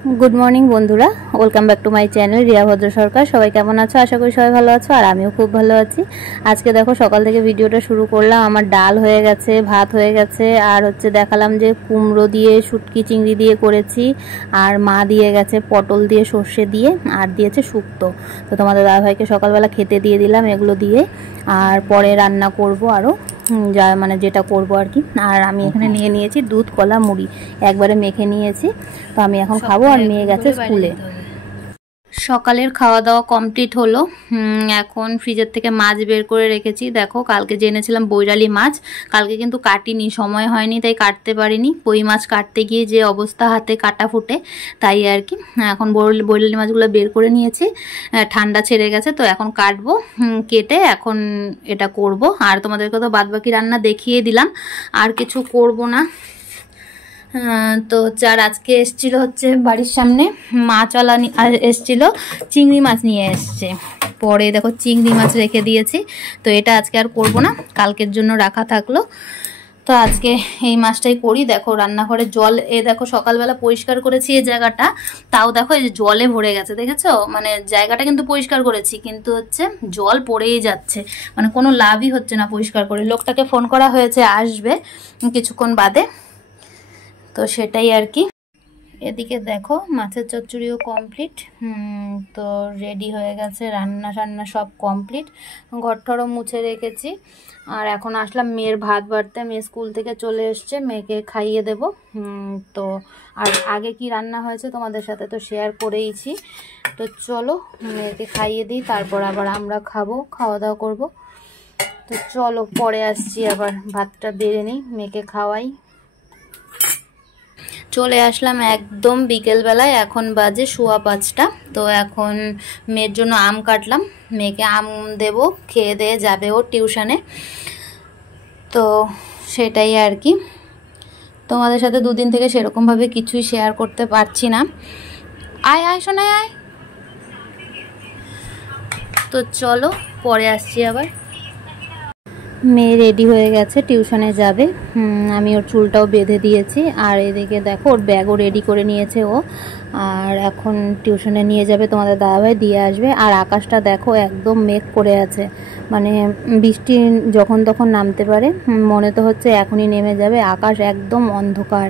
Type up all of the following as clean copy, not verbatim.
Good morning बंधुरा welcome back to my channel Riya Bhadra Sarkar. सबाई केमन आछो? आशा करी सबाई भालो आछो और आमिও खूब भालो आछि। आज के देखो सकाल থেকে ভিডিওটা শুরু করলাম। আমার ডাল হয়ে গেছে, ভাত হয়ে গেছে, আর হচ্ছে দেখালাম যে কুমড়ো দিয়ে শুটকি চিংড়ি দিয়ে করেছি, আর মা দিয়ে গেছে পটল দিয়ে সর্ষে দিয়ে, আর দিয়েছে শুক্তো। তো তোমাদের দাদাভাইকে সকালবেলা খেতে দিয়ে দিলাম এগুলো দিয়ে, আর পরে রান্না করব আরও যা মানে যেটা করব আর কি। আর আমি এখানে নিয়ে নিয়েছি দুধ কলা মুড়ি, একবারে মেখে নিয়েছি। তো আমি এখন খাবো, আর মেয়ে গেছে স্কুলে। সকালের খাওয়া দাওয়া কমপ্লিট হলো। এখন ফ্রিজের থেকে মাছ বের করে রেখেছি। দেখো কালকে জেনেছিলাম বৈরালি মাছ, কালকে কিন্তু কাটিনি, সময় হয়নি তাই কাটতে পারিনি। কই মাছ কাটতে গিয়ে যে অবস্থা, হাতে কাটা ফুটে, তাই আর কি। এখন বৈরালি মাছগুলো বের করে নিয়েছি, ঠান্ডা ছেড়ে গেছে। তো এখন কাটবো, কেটে এখন এটা করব। আর তোমাদেরকে তো বাদবাকি রান্না দেখিয়ে দিলাম, আর কিছু করব না। তো চার আজকে এসছিল হচ্ছে বাড়ির সামনে মাছওয়ালা এসছিল, চিংড়ি মাছ নিয়ে এসছে। পরে দেখো চিংড়ি মাছ রেখে দিয়েছি। তো এটা আজকে আর করব না, কালকের জন্য রাখা থাকলো। তো আজকে এই মাছটাই করি। দেখো রান্নাঘরে জল, দেখো সকালবেলা পরিষ্কার করেছি এই জায়গাটা, তাও দেখো এই যে জলে ভরে গেছে, দেখেছো? মানে জায়গাটা কিন্তু পরিষ্কার করেছি, কিন্তু হচ্ছে জল পড়েই যাচ্ছে, মানে কোনো লাভই হচ্ছে না পরিষ্কার করে। লোকটাকে ফোন করা হয়েছে, আসবে কিছুক্ষণ বাদে। তো সেটাই আর কি। এদিকে দেখো মাছের চচ্চড়িও কমপ্লিট, তো রেডি হয়ে গেছে, রান্না সব কমপ্লিট। ঘরটরও মুছে রেখেছি। আর এখন আসলাম মেয়ের ভাত বাড়তে। মেয়ে স্কুল থেকে চলে এসছে, মেয়েকে খাইয়ে দেব। তো আর আগে কি রান্না হয়েছে তোমাদের সাথে তো শেয়ার করেইছি। তো চলো মেয়েকে খাইয়ে দিই, তারপর আবার আমরা খাওয়া দাওয়া করব। তো চলো পরে আসছি, আবার ভাতটা বেড়ে নিই, মেয়েকে খাওয়াই। চলে আসলাম একদম বিকেলবেলায়, এখন বাজে 5:15। তো এখন মেয়ের জন্য আম কাটলাম, মেয়েকে আম দেব, খেয়ে দিয়ে যাবে ও টিউশনে। তো সেটাই আর কি। তোমাদের সাথে দুদিন থেকে সেরকমভাবে কিছুই শেয়ার করতে পারছি না। আয় আয় শোনায় আয়। তো চলো পরে আসছি আবার। মেয়ে রেডি হয়ে গেছে, টিউশনে যাবে। আমি ওর চুলটাও বেঁধে দিয়েছি। আর এদিকে দেখো ওর ব্যাগও রেডি করে নিয়েছে ও, আর এখন টিউশনে নিয়ে যাবে, তোমাদের দাদাভাই দিয়ে আসবে। আর আকাশটা দেখো একদম মেঘ করে আছে, মানে বৃষ্টি যখন তখন নামতে পারে, মনে তো হচ্ছে এখনই নেমে যাবে। আকাশ একদম অন্ধকার।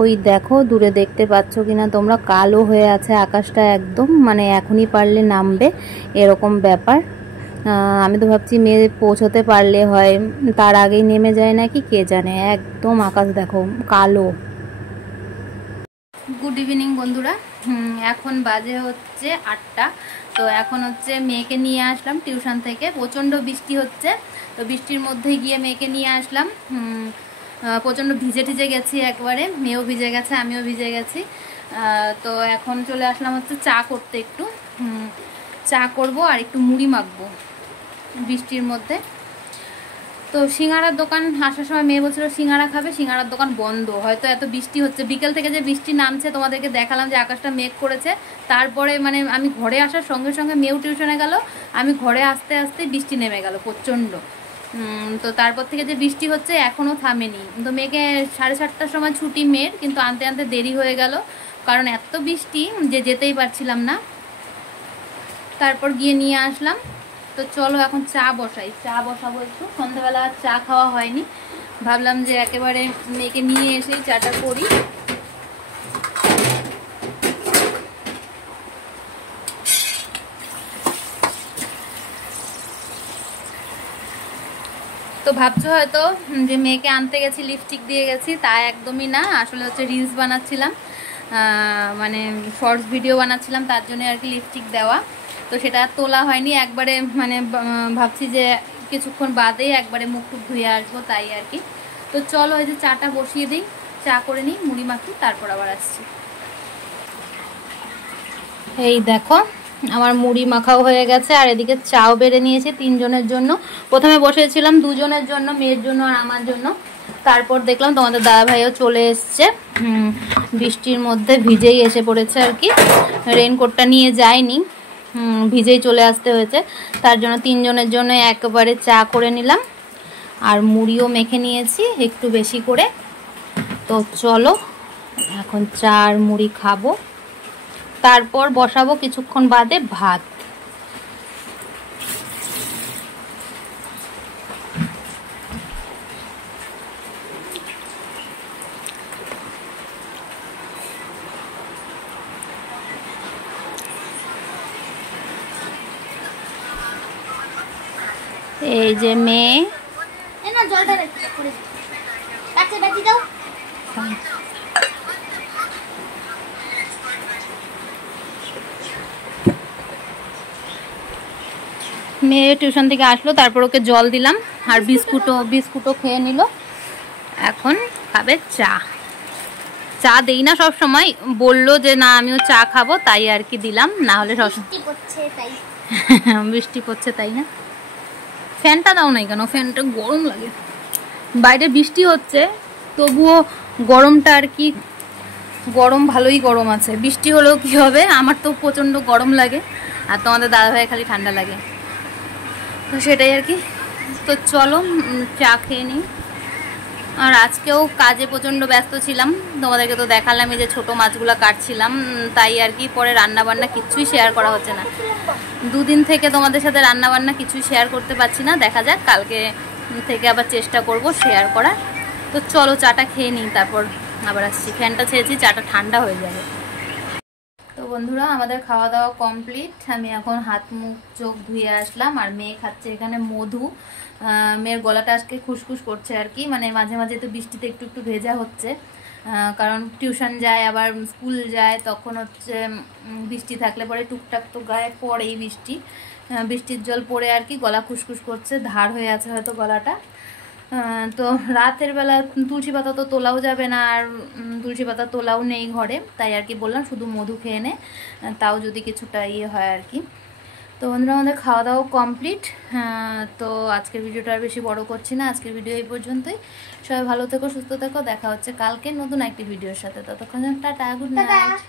ওই দেখো দূরে দেখতে পাচ্ছ কিনা তোমরা, কালো হয়ে আছে আকাশটা একদম, মানে এখনই পারলে নামবে এরকম ব্যাপার। আমি তো ভাবছি মেয়ে পৌঁছতে পারলে হয়, তার আগেই নেমে যায় নাকি কে জানে। একদম আকাশ দেখো কালো। গুড ইভিনিং বন্ধুরা, এখন বাজে হচ্ছে 8টা। তো এখন হচ্ছে মেয়েকে নিয়ে আসলাম টিউশন থেকে। প্রচণ্ড বৃষ্টি হচ্ছে, তো বৃষ্টির মধ্যে গিয়ে মেয়েকে নিয়ে আসলাম। প্রচণ্ড ভিজে গেছি একবারে, মেয়েও ভিজে গেছে, আমিও ভিজে গেছি। তো এখন চলে আসলাম হচ্ছে চা করতে, একটু চা করব আর একটু মুড়ি মাখবো বৃষ্টির মধ্যে। তো সিঙ্গারার দোকান আসার সময় মেয়ে বলছিল সিঙ্গারা খাবে, সিঙ্গারার দোকান বন্ধ, হয়তো এত বৃষ্টি হচ্ছে। বিকেল থেকে যে বৃষ্টি নামছে তোমাদেরকে দেখালাম যে আকাশটা মেঘ করেছে। তারপরে মানে আমি ঘরে আসার সঙ্গে সঙ্গে মেয়েও টিউশনে গেল, আমি ঘরে আসতে আসতে বৃষ্টি নেমে গেল প্রচণ্ড। তো তারপর থেকে যে বৃষ্টি হচ্ছে এখনও থামেনি। তো মেয়েকে 7:30টার সময় ছুটি মেয়ের, কিন্তু আনতে আনতে দেরি হয়ে গেল, কারণ এত বৃষ্টি যে যেতেই পারছিলাম না। তারপর গিয়ে নিয়ে আসলাম। তো চলো এখন চা বসাই, চা বসাবো একটু। সন্ধ্যাবেলা আর চা খাওয়া হয়নি, ভাবলাম যে একেবারে মেয়েকে নিয়ে এসেই চাটা করি। তো ভাবছো হয়তো যে মেয়েকে আনতে গেছি লিপস্টিক দিয়ে গেছি, তা একদমই না। আসলে হচ্ছে রিলস বানাচ্ছিলাম, মানে শর্টস ভিডিও বানাচ্ছিলাম, তার জন্য আর কি লিপস্টিক দেওয়া। তো সেটা তোলা হয়নি একবারে, মানে ভাবছি যে কিছুক্ষণ বাদেই একবারে মুখ টুক ধুয়ে আসবো, তাই আর কি। তো চলো এই যে চাটা বসিয়ে দিই, চা করে নিই, মুড়ি মাখি, তারপর আবার আসছি। এই দেখো আমার মুড়ি মাখাও হয়ে গেছে, আর এদিকে চাও বেড়ে নিয়েছি 3 জনের জন্য। প্রথমে বসেছিলাম 2 জনের জন্য, মেয়ের জন্য আর আমার জন্য। তারপর দেখলাম তোমাদের দাদাভাইও চলে এসছে, বৃষ্টির মধ্যে ভিজেই এসে পড়েছে আর কি, রেইনকোটটা নিয়ে যায়নি, ভিজেই চলে আসতে হয়েছে। তার জন্য 3 জনের জন্য একবারে চা করে নিলাম, আর মুড়িও মেখে নিয়েছি একটু বেশি করে। তো চলো এখন চা আর মুড়ি খাবো, তারপর বসাবো কিছুক্ষণ বাদে ভাত। এই যে মেয়ে, মেয়ে টিউশন থেকে আসলো, তারপর ওকে জল দিলাম আর বিস্কুটও খেয়ে নিল। এখন খাবে চা। চা দেই না সব সময়, বললো যে না আমিও চা খাবো, তাই আর কি দিলাম, না হলে বৃষ্টি পড়ছে তাই না। ফ্যানটা দাও নাই কেন? ফ্যানটা গরম লাগে, বাইরে বৃষ্টি হচ্ছে তবুও গরমটা আর কি, গরম ভালোই গরম আছে। বৃষ্টি হলেও কি হবে, আমার তো প্রচণ্ড গরম লাগে আর তোমাদের দাদাভাই খালি ঠান্ডা লাগে, তো সেটাই আর কি। তো চলো চা খেয়ে নিই। আর আজকেও কাজে প্রচণ্ড ব্যস্ত ছিলাম, তোমাদেরকে তো দেখালামই যে ছোট মাছগুলো কাটছিলাম, তাই আর কি পরে রান্নাবান্না কিছুই শেয়ার করা হচ্ছে না। দুদিন থেকে তোমাদের সাথে রান্নাবান্না কিছুই শেয়ার করতে পারছি না, দেখা যাক কালকে থেকে আবার চেষ্টা করব শেয়ার করার। তো চলো চাটা খেয়ে নিই, তারপর আবার আসছি। ফ্যানটা ছেড়েছি, চাটা ঠান্ডা হয়ে যাবে। তো বন্ধুরা আমাদের খাওয়া দাওয়া কমপ্লিট, আমি এখন হাত মুখ চোখ ধুয়ে আসলাম আর মেয়ে খাচ্ছে এখানে মধু। মেয়ের গলাটা আজকে খুসখুস করছে আর কি, মানে মাঝে মাঝে তো বৃষ্টিতে একটু একটু ভেজা হচ্ছে, কারণ টিউশন যায় আবার স্কুল যায়, তখন হচ্ছে বৃষ্টি থাকলে পরে টুকটাক তো গায়ে পড়েই বৃষ্টির জল পড়ে আর কি গলা খুসখুস করছে, ধার হয়ে আছে হয়তো গলাটা। তো রাতের বেলা তুলসী পাতা তো তোলাও যাবে না, আর তুলসী পাতা তোলাও নেই ঘরে, তাই আর কি বললাম শুধু মধু খেয়ে নে, তাও যদি কিছুটা ইয়ে হয় আর কি। তো বন্ধুরা আমাদের খাওয়া দাওয়া কমপ্লিট। তো আজকের ভিডিওটা আর বেশি বড় করছি না, আজকের ভিডিও এই পর্যন্তই। সবাই ভালো থেকো, সুস্থ থেকো, দেখা হচ্ছে কালকে নতুন একটি ভিডিওর সাথে। ততক্ষণ টাটা, গুড নাইট।